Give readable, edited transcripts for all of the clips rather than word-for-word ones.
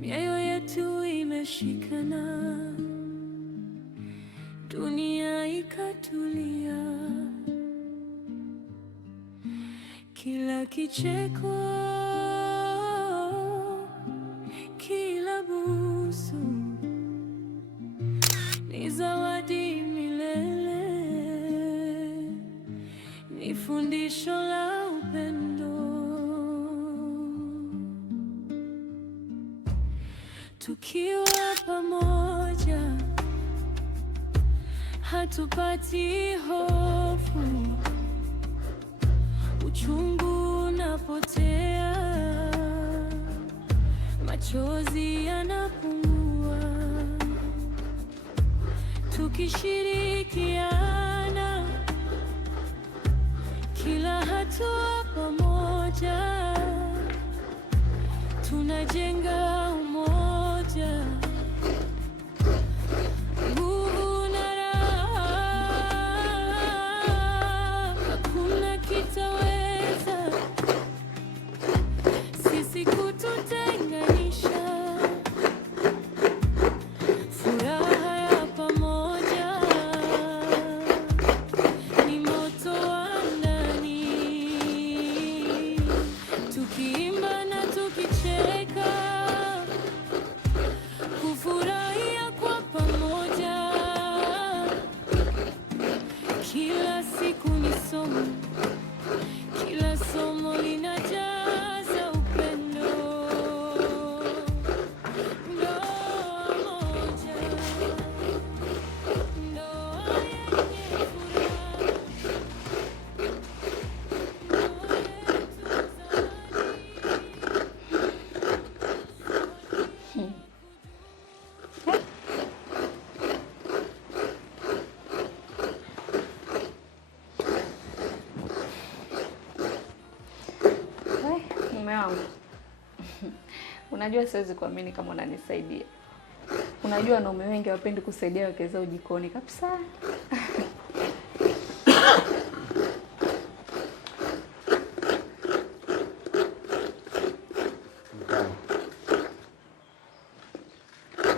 mioyo yetu imeshikana, dunia ikatulia, kila kicheko, kila busu ni zawadi milele, ni fundisho la upendo. Tukiwa pamoja hatupati hofu, uchungu unapotea, machozi yanapungua. Tukishirikiana kila hatua pamoja, tunajenga umoja, nguvu na raha. Hakuna kitaweza sisi kututenganisha. Furaha ya pamoja ni moto wa ndani, tukiimba na tukicheka, kufurahia kwa pamoja. Kila siku ni somo, kila somo linajaza upendo. Ndoa moja, ndoa yenye furaha, ndoa Mume wangu, unajua siwezi kuamini kama unanisaidia. Unajua wanaume wengi hawapendi kusaidia wake zao jikoni kabisa.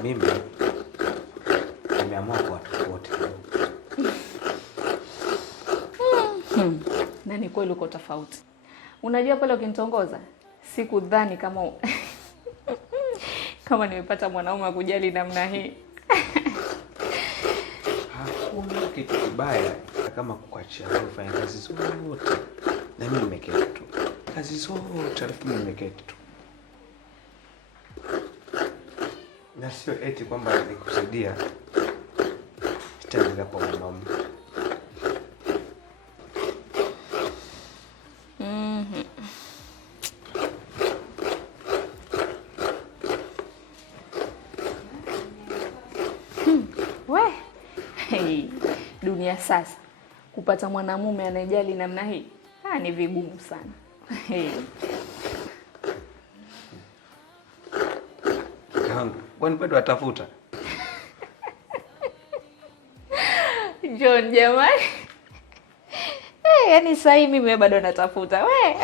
Mimi nimeamua kwa tofauti. Na ni kweli uko tofauti. Unajua pale ukinitongoza, sikudhani kama kama nimepata mwanaume wa kujali namna hii. Hakuna kitu kibaya kama kukuachia wewe ufanye kazi zote na mimi nimeketi tu. Kazi zote alafu mimi nimeketi tu. Na sio eti kwamba nikusaidia sitaendelea kwa mwanaume. Hey, dunia sasa kupata mwanamume anayejali namna hii ni vigumu sana. Hey. Kangu, kwani bado atafuta? John jamani. Yaani sasa hivi mimi bado natafuta. We.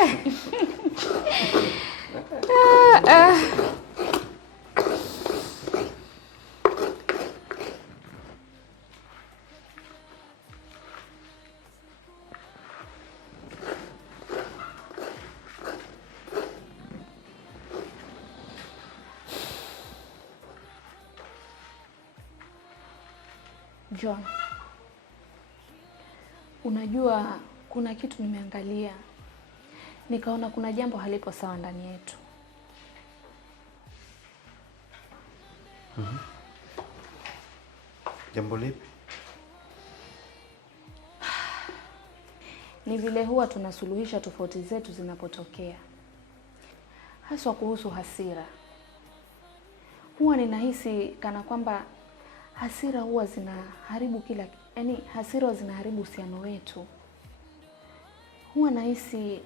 John, unajua kuna kitu nimeangalia, nikaona kuna jambo halipo sawa ndani yetu. Jambo lipi? Ni vile huwa tunasuluhisha tofauti zetu zinapotokea, haswa kuhusu hasira. Huwa ninahisi kana kwamba hasira huwa zinaharibu hasira zinaharibu uhusiano wetu. Huwa nahisi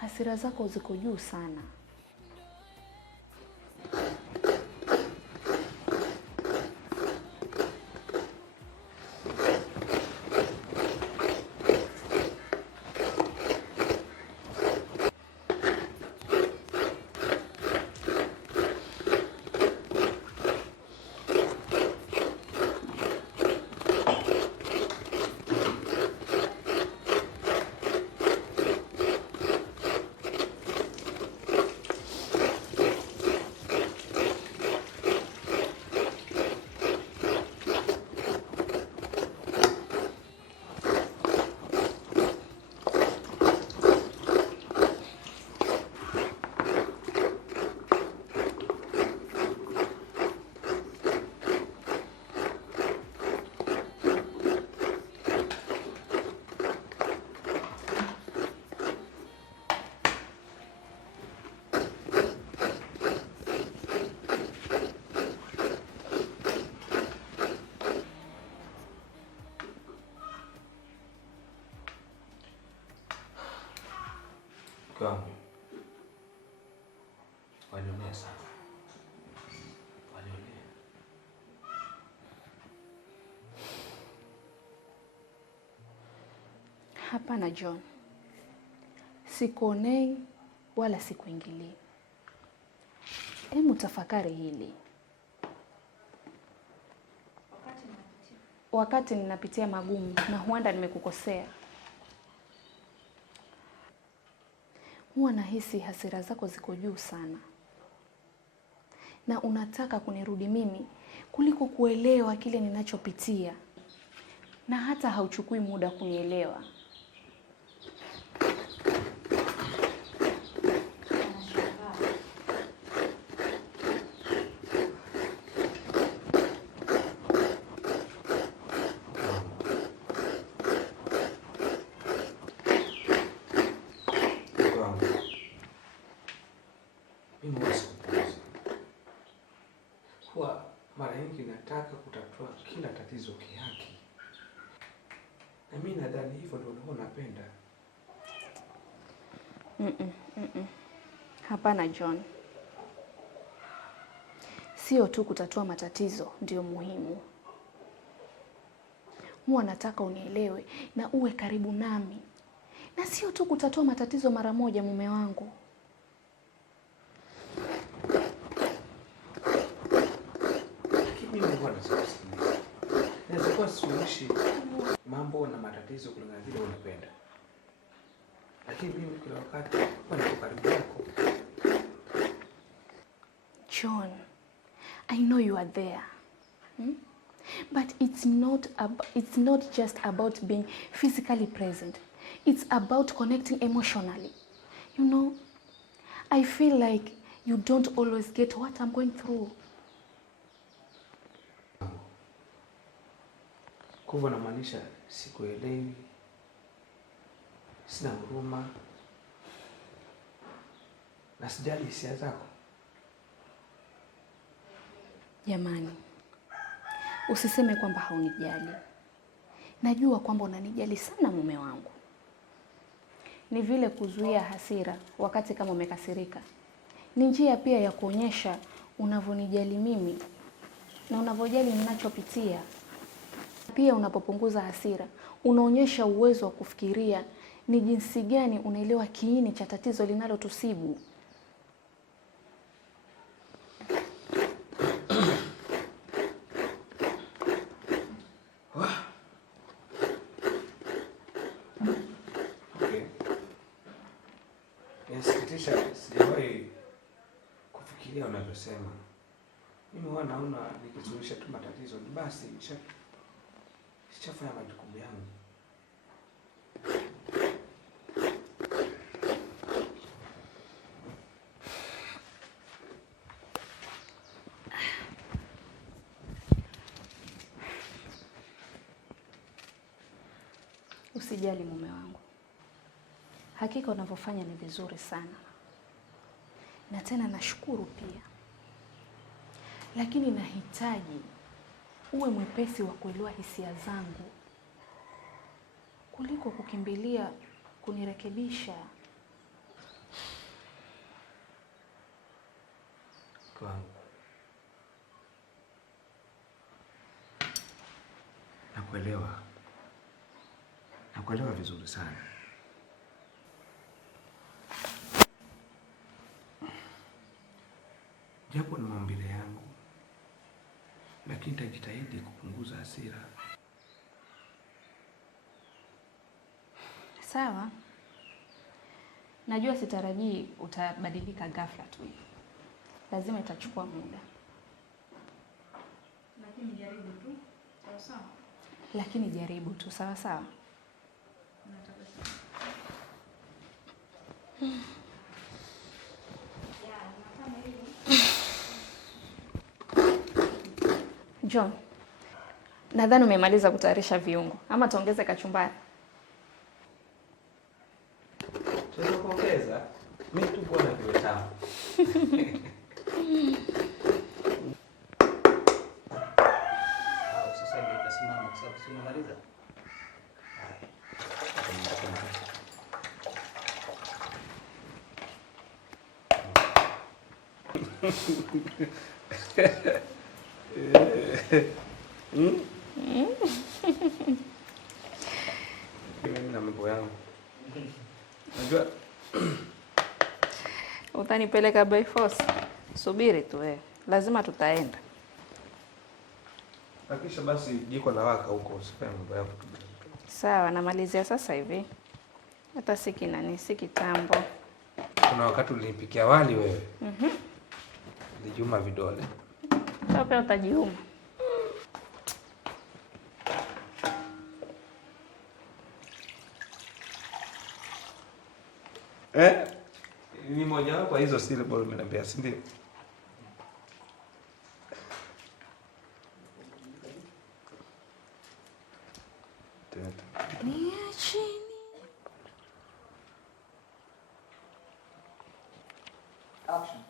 hasira zako ziko juu sana. Hapana John, sikuonei wala sikuingilii. Hebu tafakari hili. Wakati ninapitia magumu na huenda nimekukosea, huwa nahisi hasira zako ziko juu sana, na unataka kunirudi mimi kuliko kuelewa kile ninachopitia, na hata hauchukui muda kunielewa. Kwa mara nyingi nataka kutatua kila tatizo kihaki, na mimi nadhani hivyo ndio unapenda. Hapana John, sio tu kutatua matatizo ndio muhimu. Huwa nataka unielewe na uwe karibu nami, na sio tu kutatua matatizo mara moja, mume wangu. Naweza kuwa suluhishi mambo na matatizo kulingana vile unapenda, lakini mimi kila wakati niko karibu yako. John, I know you are there. But it's not just about being physically present. It's about connecting emotionally. You know, I feel like you don't always get what I'm going through. Kwa hivyo namaanisha sikuelewi, sina huruma na sijali hisia zako. Jamani, usiseme kwamba haunijali. Najua kwamba unanijali sana mume wangu. Ni vile kuzuia hasira wakati kama umekasirika ni njia pia ya kuonyesha unavyonijali mimi na unavyojali ninachopitia. Pia unapopunguza hasira, unaonyesha uwezo wa kufikiria ni jinsi gani unaelewa kiini cha tatizo linalotusibu. Okay. Nasikitisha, sijawahi kufikiria unavyosema. Mimi huwa naona nikisuluhisha tu matatizo ni basi nishafanya majukumu yangu. Usijali mume wangu. Hakika unavyofanya ni vizuri sana. Na tena nashukuru pia. Lakini nahitaji uwe mwepesi wa kuelewa hisia zangu kuliko kukimbilia kunirekebisha. Kwangu. Nakuelewa. Nakuelewa vizuri sana. Japo ni maumbile yangu, lakini nitajitahidi kupunguza hasira. Sawa. Najua sitarajii utabadilika ghafla tu. Lazima itachukua muda. Lakini jaribu tu. Sawa sawa. Lakini jaribu tu, sawa sawa. John, nadhani umemaliza kutayarisha viungo. Ama tuongeze kachumbari? Tunaweza kuongeza. Mimi tu bwana kiwe tamu. Sasa ndio kasimama kwa sababu tumemaliza. Mimi na mambo yangu. Unajua Utanipeleka by force? Subiri tu wewe. Lazima tutaenda. hakisha basi jiko la waka huko usifanye mambo yako. Sawa, namalizia sasa hivi. Hata si kitambo. Kuna wakati ulinipikia wali wewe. Nilijuma vidole. Sasa pia utajiuma. Ni moja wapo hizo syllable umeniambia, si ndio? Action.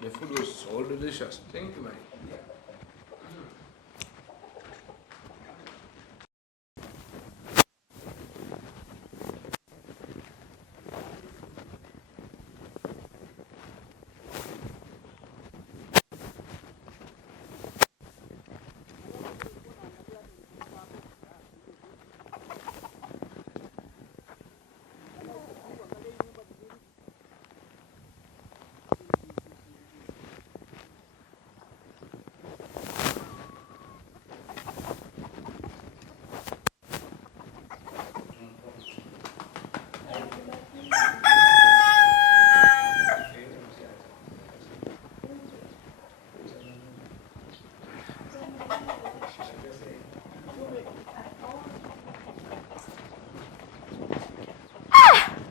The food was so delicious. Thank you, man.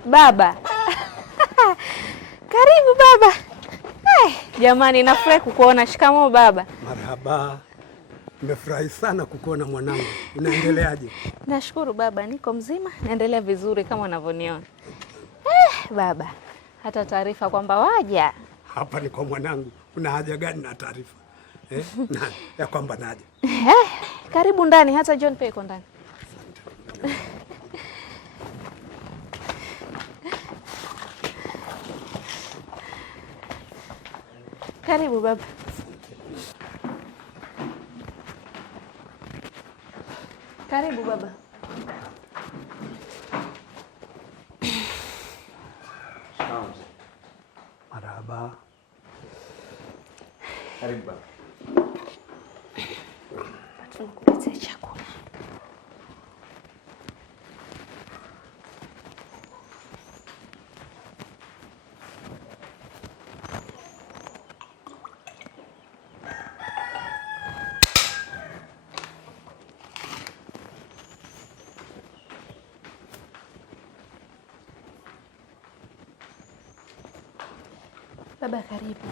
Baba. Karibu baba. Jamani, nafurahi kukuona. Shikamoo baba. Marhaba. Nimefurahi sana kukuona mwanangu. Unaendeleaje? Nashukuru baba, niko mzima, naendelea vizuri kama unavyoniona. Baba, hata taarifa kwamba waja. Hapa ni kwa mwanangu. Una haja gani na taarifa? Na ya kwamba naja. Karibu ndani, hata John pia yuko ndani. Karibu baba. Karibu baba. Marhaba. Karibu baba. Tunakuletea chakula. Baba, karibu.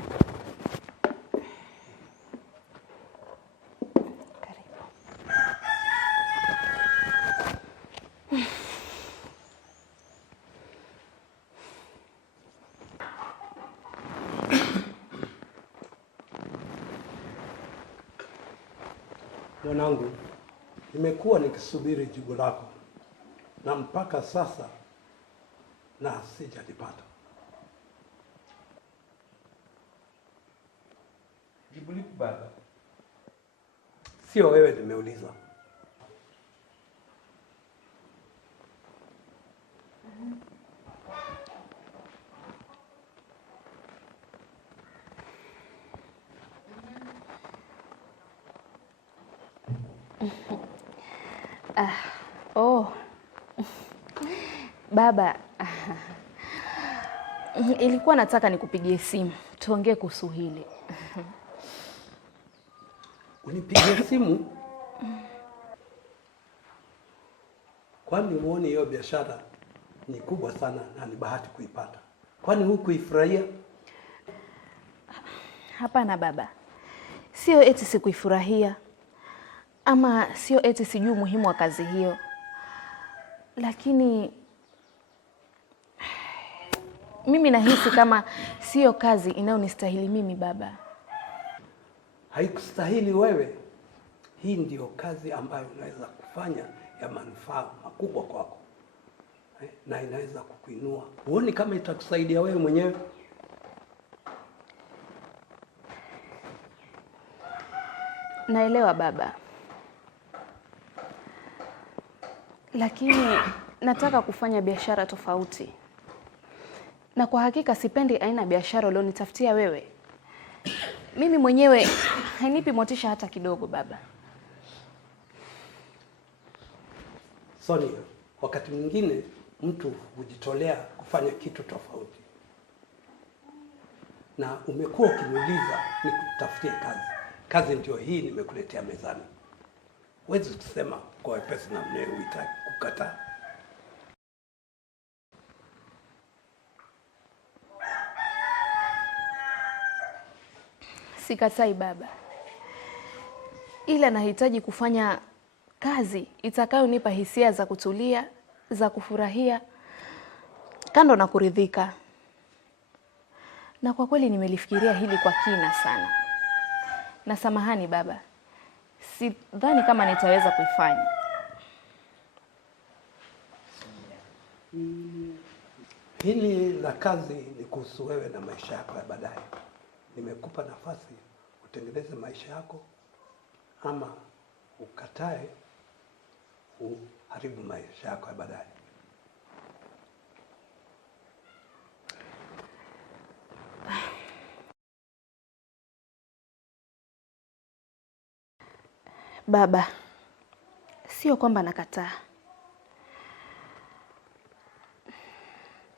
Karibu. Mwanangu, nimekuwa nikisubiri jibu lako na mpaka sasa na sijalipata. Jibu lipi baba? Sio wewe nimeuliza. Baba, ilikuwa nataka nikupigie simu tuongee kuhusu hili. Unipigie simu? Kwani uone hiyo biashara ni kubwa sana na ni bahati kuipata? Kwani hukuifurahia? Hapana baba, sio eti sikuifurahia ama sio eti sijui umuhimu wa kazi hiyo, lakini mimi nahisi kama sio kazi inayonistahili mimi baba. Haikustahili wewe. Hii ndiyo kazi ambayo unaweza kufanya ya manufaa makubwa kwako. na inaweza kukuinua. Huoni kama itakusaidia wewe mwenyewe? Naelewa baba, lakini nataka kufanya biashara tofauti, na kwa hakika sipendi aina ya biashara ulionitafutia wewe. Mimi mwenyewe hainipi motisha hata kidogo baba. Sonia, wakati mwingine mtu hujitolea kufanya kitu tofauti, na umekuwa ukiniuliza nikutafutie kazi. Kazi ndio hii nimekuletea mezani. Huwezi kusema kwa wepesi na mwenyewe uitaki kukataa. Sikatai baba, ila nahitaji kufanya kazi itakayonipa hisia za kutulia, za kufurahia, kando na kuridhika. Na kwa kweli nimelifikiria hili kwa kina sana. Na samahani baba, sidhani kama nitaweza kuifanya. Hili la kazi ni kuhusu wewe na maisha yako ya baadaye. Nimekupa nafasi utengeneze maisha yako, ama ukatae uharibu maisha yako ya baadaye. Baba, sio kwamba nakataa,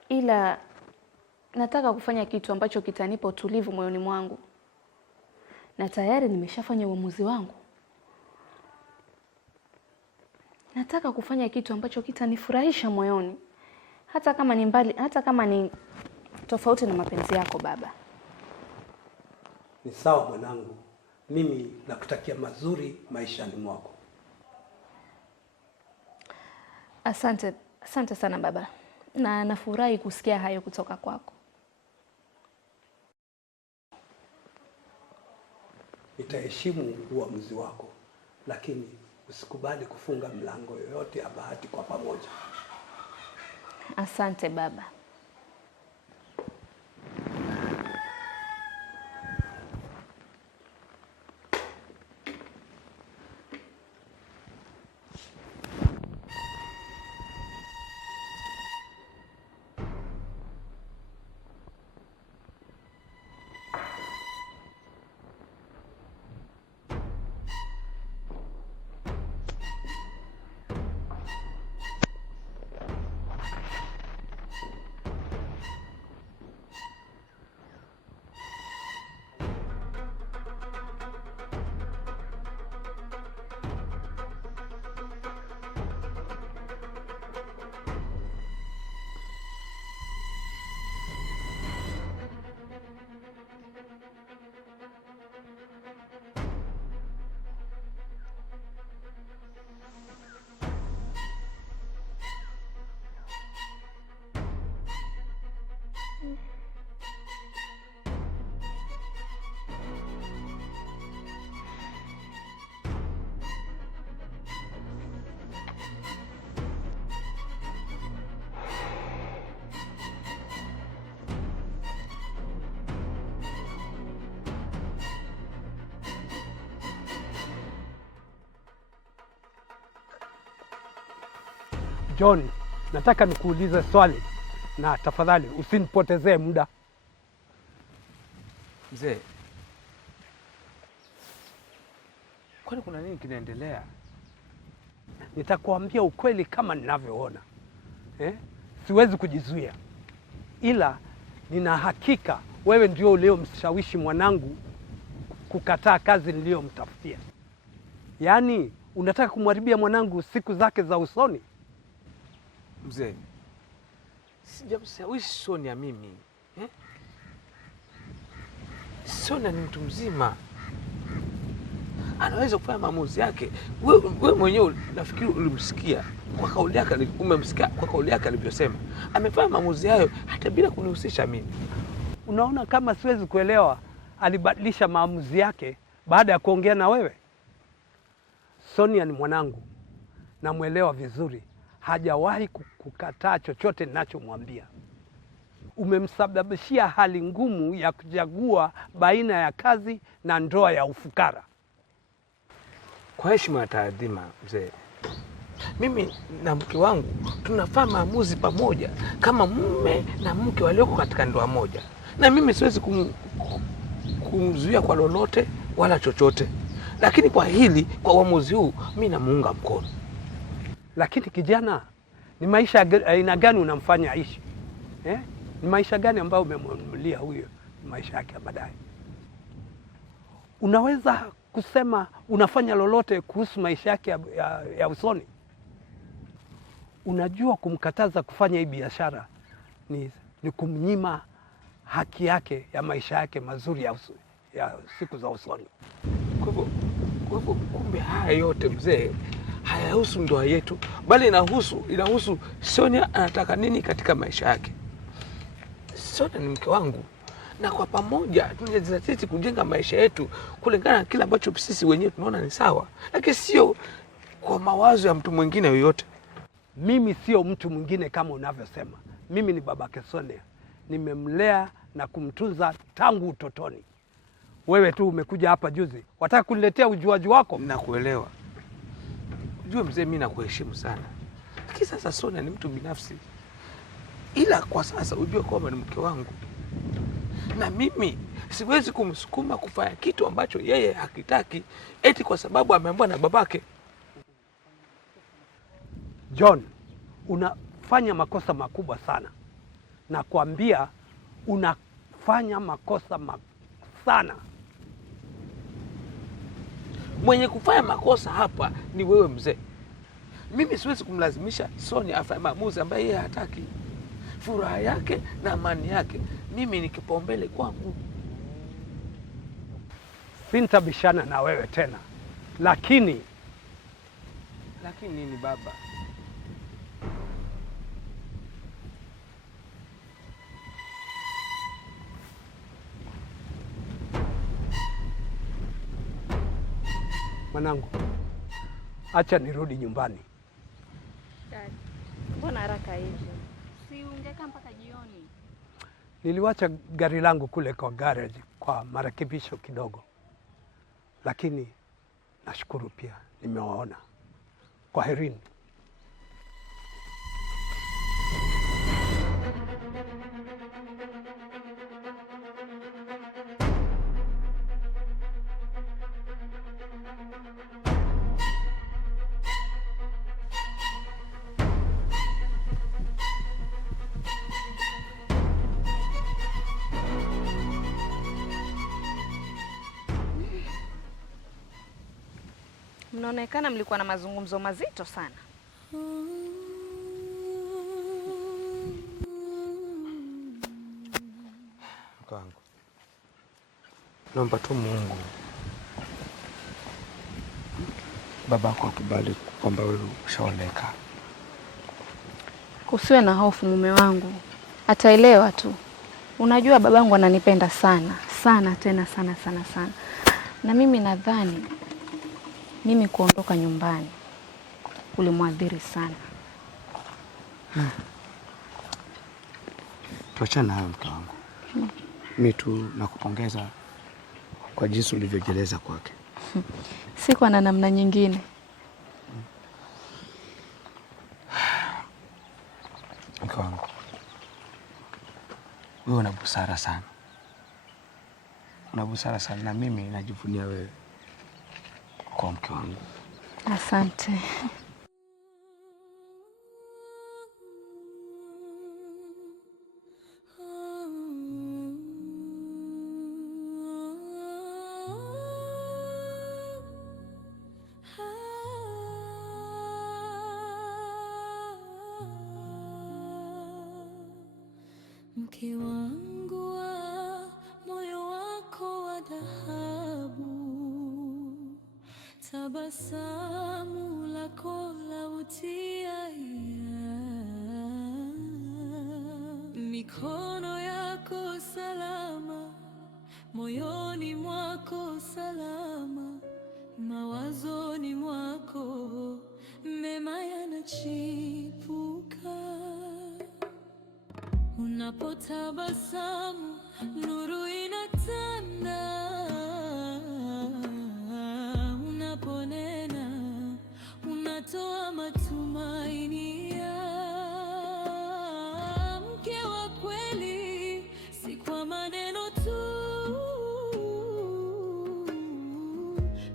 ila nataka kufanya kitu ambacho kitanipa utulivu moyoni mwangu, na tayari nimeshafanya uamuzi wangu. Nataka kufanya kitu ambacho kitanifurahisha moyoni, hata kama ni mbali, hata kama ni tofauti na mapenzi yako baba. Ni sawa mwanangu, mimi nakutakia mazuri maishani mwako. Asante sana baba, na nafurahi kusikia hayo kutoka kwako. Nitaheshimu uamuzi wako, lakini usikubali kufunga mlango yoyote ya bahati kwa pamoja. Asante baba. John, nataka nikuulize swali na tafadhali usinipotezee muda. Mzee, kwani kuna nini kinaendelea? Nitakuambia ukweli kama ninavyoona. Siwezi kujizuia. Ila nina hakika wewe ndio uliomshawishi mwanangu kukataa kazi niliyomtafutia. Yaani unataka kumharibia mwanangu siku zake za usoni? Mzee, sijamshawishi Sonia mimi. Sonia ni mtu mzima, anaweza kufanya maamuzi yake. Wewe mwenyewe nafikiri ulimsikia kwa kauli yake, umemsikia kwa kauli yake alivyosema. Amefanya maamuzi hayo hata bila kunihusisha mimi. Unaona kama siwezi kuelewa alibadilisha maamuzi yake baada ya kuongea na wewe? Sonia ni mwanangu, namwelewa vizuri. hajawahi kukataa chochote ninachomwambia. Umemsababishia hali ngumu ya kuchagua baina ya kazi na ndoa ya ufukara. Kwa heshima na taadhima, mzee, mimi na mke wangu tunafanya maamuzi pamoja kama mume na mke walioko katika ndoa moja, na mimi siwezi kumzuia kwa lolote wala chochote, lakini kwa hili, kwa uamuzi huu, mimi namuunga mkono. Lakini kijana, ni maisha aina gani unamfanya aishi? Ni maisha gani ambayo umemwamulia huyo maisha yake ya baadaye? Unaweza kusema unafanya lolote kuhusu maisha yake ya usoni? Unajua kumkataza kufanya hii biashara ni kumnyima haki yake ya maisha yake mazuri ya siku za usoni. Kwa hivyo kumbe haya yote mzee hayahusu ndoa yetu, bali inahusu Sonia anataka nini katika maisha yake. Sonia ni mke wangu, na kwa pamoja tunajizatiti kujenga maisha yetu kulingana na kile ambacho sisi wenyewe tunaona ni sawa, lakini sio kwa mawazo ya mtu mwingine yoyote. Mimi sio mtu mwingine kama unavyosema. Mimi ni babake Sonia, nimemlea na kumtunza tangu utotoni. Wewe tu umekuja hapa juzi, wataka kuniletea ujuaji wako. Nakuelewa, ujue mzee, mimi nakuheshimu sana, lakini sasa Sonia ni mtu binafsi, ila kwa sasa ujue kwamba ni mke wangu, na mimi siwezi kumsukuma kufanya kitu ambacho yeye hakitaki eti kwa sababu ameambiwa na babake. John, unafanya makosa makubwa sana. Nakwambia unafanya makosa sana. Mwenye kufanya makosa hapa ni wewe mzee. Mimi siwezi kumlazimisha Sonia afanye maamuzi ambaye yeye hataki. Furaha yake na amani yake mimi ni kipaumbele kwangu. Sintabishana na wewe tena. Lakini nini baba? Mwanangu, acha nirudi nyumbani. Dad, mbona haraka hivi? Si ungekaa mpaka jioni? Niliwacha gari langu kule kwa garage kwa marekebisho kidogo, lakini nashukuru pia nimewaona. Kwaherini. Mnaonekana mlikuwa na mazungumzo mazito sana. Mkangu, naomba tu Mungu babako akubali kwamba wewe ushaoleka. Usiwe na hofu mume wangu, ataelewa tu. Unajua babangu ananipenda sana sana, tena sana sana sana, na mimi nadhani mimi kuondoka nyumbani ulimwadhiri sana. Tuachana hayo mke wangu. Mimi tu nakupongeza kwa jinsi ulivyojeleza kwake. Sikuwa na namna nyingine. Mke wangu, wewe una busara sana. Una busara sana, na mimi najivunia wewe kwa mke wangu. Asante. Mke wangu wa moyo wako wa dhahabu, tabasamu lako lavutia, mikono yako salama, moyoni mwako salama, mawazoni mwako mema yanachipuka. unapotabasamu nuru inatanda, unaponena unatoa matumaini ya mke wa kweli, si kwa maneno tu,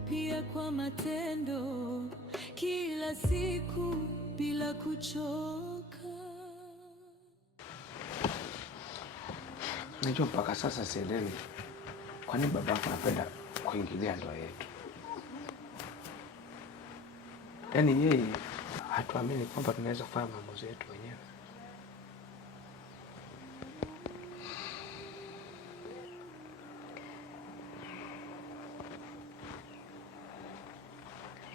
pia kwa matendo, kila siku bila kuchoka. Najua mpaka sasa sielewi kwa nini babako anapenda kuingilia ndoa yetu. Yaani yeye hatuamini kwamba tunaweza kufanya maamuzi yetu wenyewe.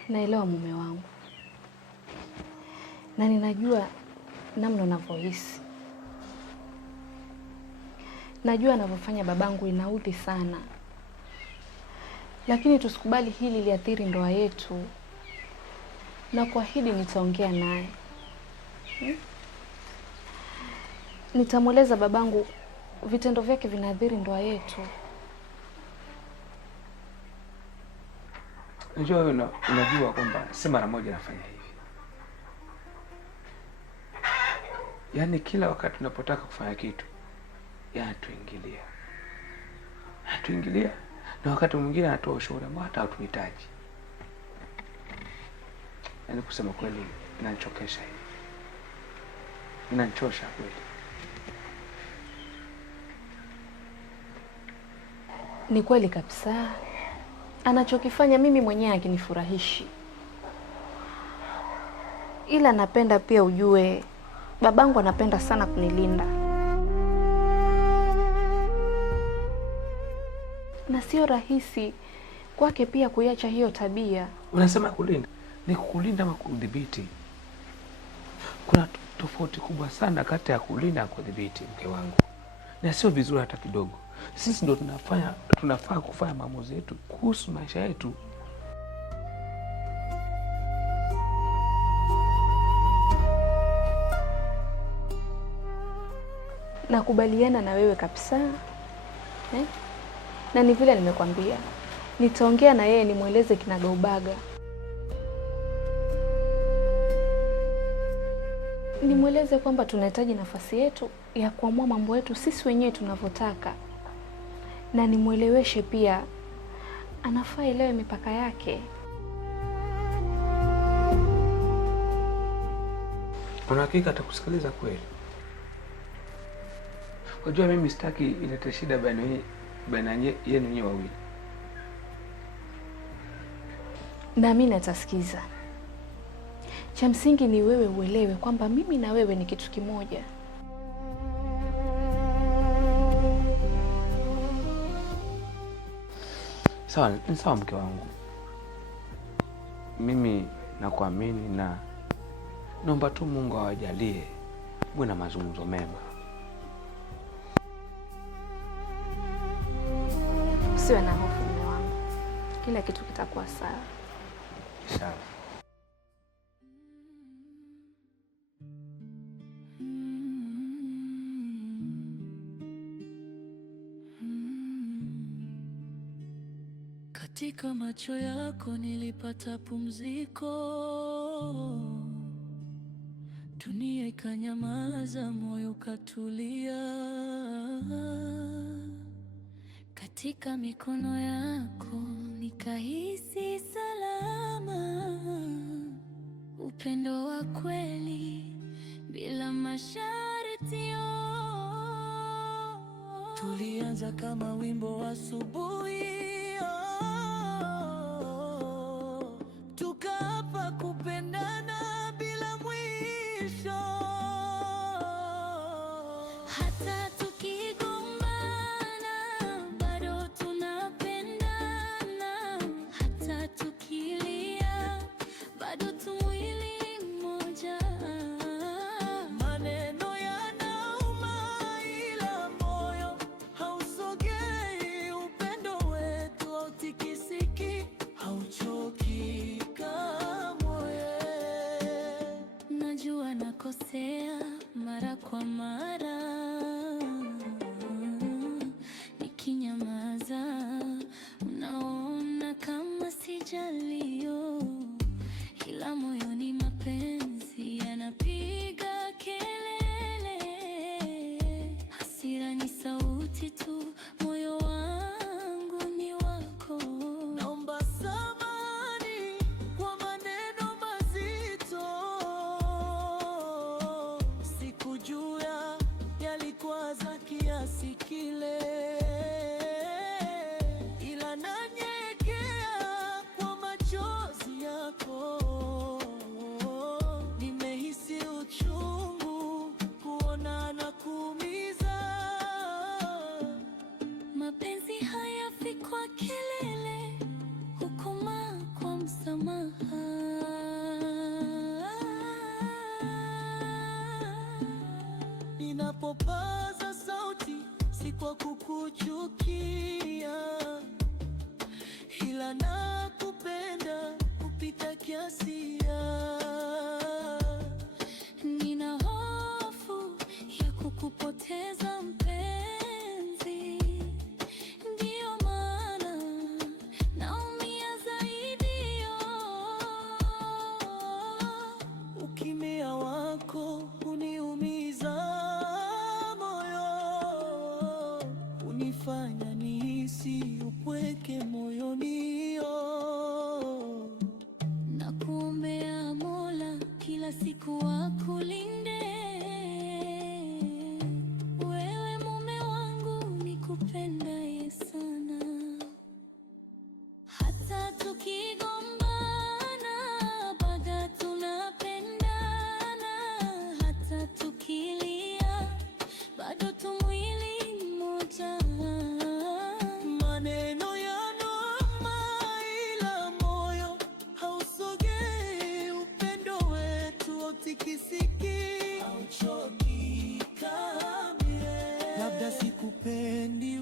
Naelewa mume wangu, na ninajua namna unavyohisi. Najua anavyofanya babangu inaudhi sana, lakini tusikubali hili liathiri ndoa yetu, na kuahidi nitaongea naye. Nitamweleza babangu vitendo vyake vinaathiri ndoa yetu. Najua wewe unajua kwamba si mara moja nafanya hivi. Yaani kila wakati tunapotaka kufanya kitu anatuingilia, na wakati mwingine anatoa ushauri ambao hata hatuhitaji. Yaani kusema kweli inanichokesha hivi. Inanichosha kweli. Ni kweli kabisa. Anachokifanya mimi mwenyewe hakinifurahishi. Ila napenda pia ujue babangu anapenda sana kunilinda. Na sio rahisi kwake pia kuiacha hiyo tabia. Unasema kulinda? Ni kulinda ama kudhibiti? Kuna tofauti kubwa sana kati ya kulinda na kudhibiti, mke wangu. Na sio vizuri hata kidogo. Sisi ndio tunafaa kufanya maamuzi yetu kuhusu maisha yetu. Nakubaliana na wewe kabisa. Na ni vile nimekwambia, nitaongea na yeye nimweleze kinagaubaga. Nimweleze kwamba tunahitaji nafasi yetu ya kuamua mambo yetu sisi wenyewe tunavyotaka. Na nimweleweshe pia anafaa elewe mipaka yake. Una hakika atakusikiliza kweli? Unajua mimi sitaki ilete shida baina yenu nyewe wawili. Na mimi natasikiza. Cha msingi ni wewe uelewe kwamba mimi na wewe ni kitu kimoja. Sawa mke wangu. Mimi nakuamini na naomba tu Mungu awajalie muwe na mazungumzo mema. Usiwe na hofu mume wangu. Kila kitu kitakuwa sawa. Sawa. Katika macho yako nilipata pumziko, dunia ikanyamaza, moyo ukatulia. Katika mikono yako nikahisi salama, upendo wa kweli bila masharti. Tulianza kama wimbo wa asubuhi, tukaapa kupendana bila mwisho. Hata tukigombana bado tunapendana, hata tukilia bado tumwili mmoja. Maneno yanauma ila moyo hausogei, upendo ghasia. Nina hofu ya kukupoteza mpenzi, ndiyo maana naumia zaidi. Ukimya wako uniumiza moyo, unifanya nihisi upweke moyoni. Nakuombea Mola kila siku akulinde, wewe mume wangu nikupendaye sana. Hata tukigombana bado tunapendana, hata tukilia bado tu mwili mmoja. Maneno yanauma ila moyo hausogei, upendo wetu hautikisiki, hauchoki kamwe. Labda sikupendi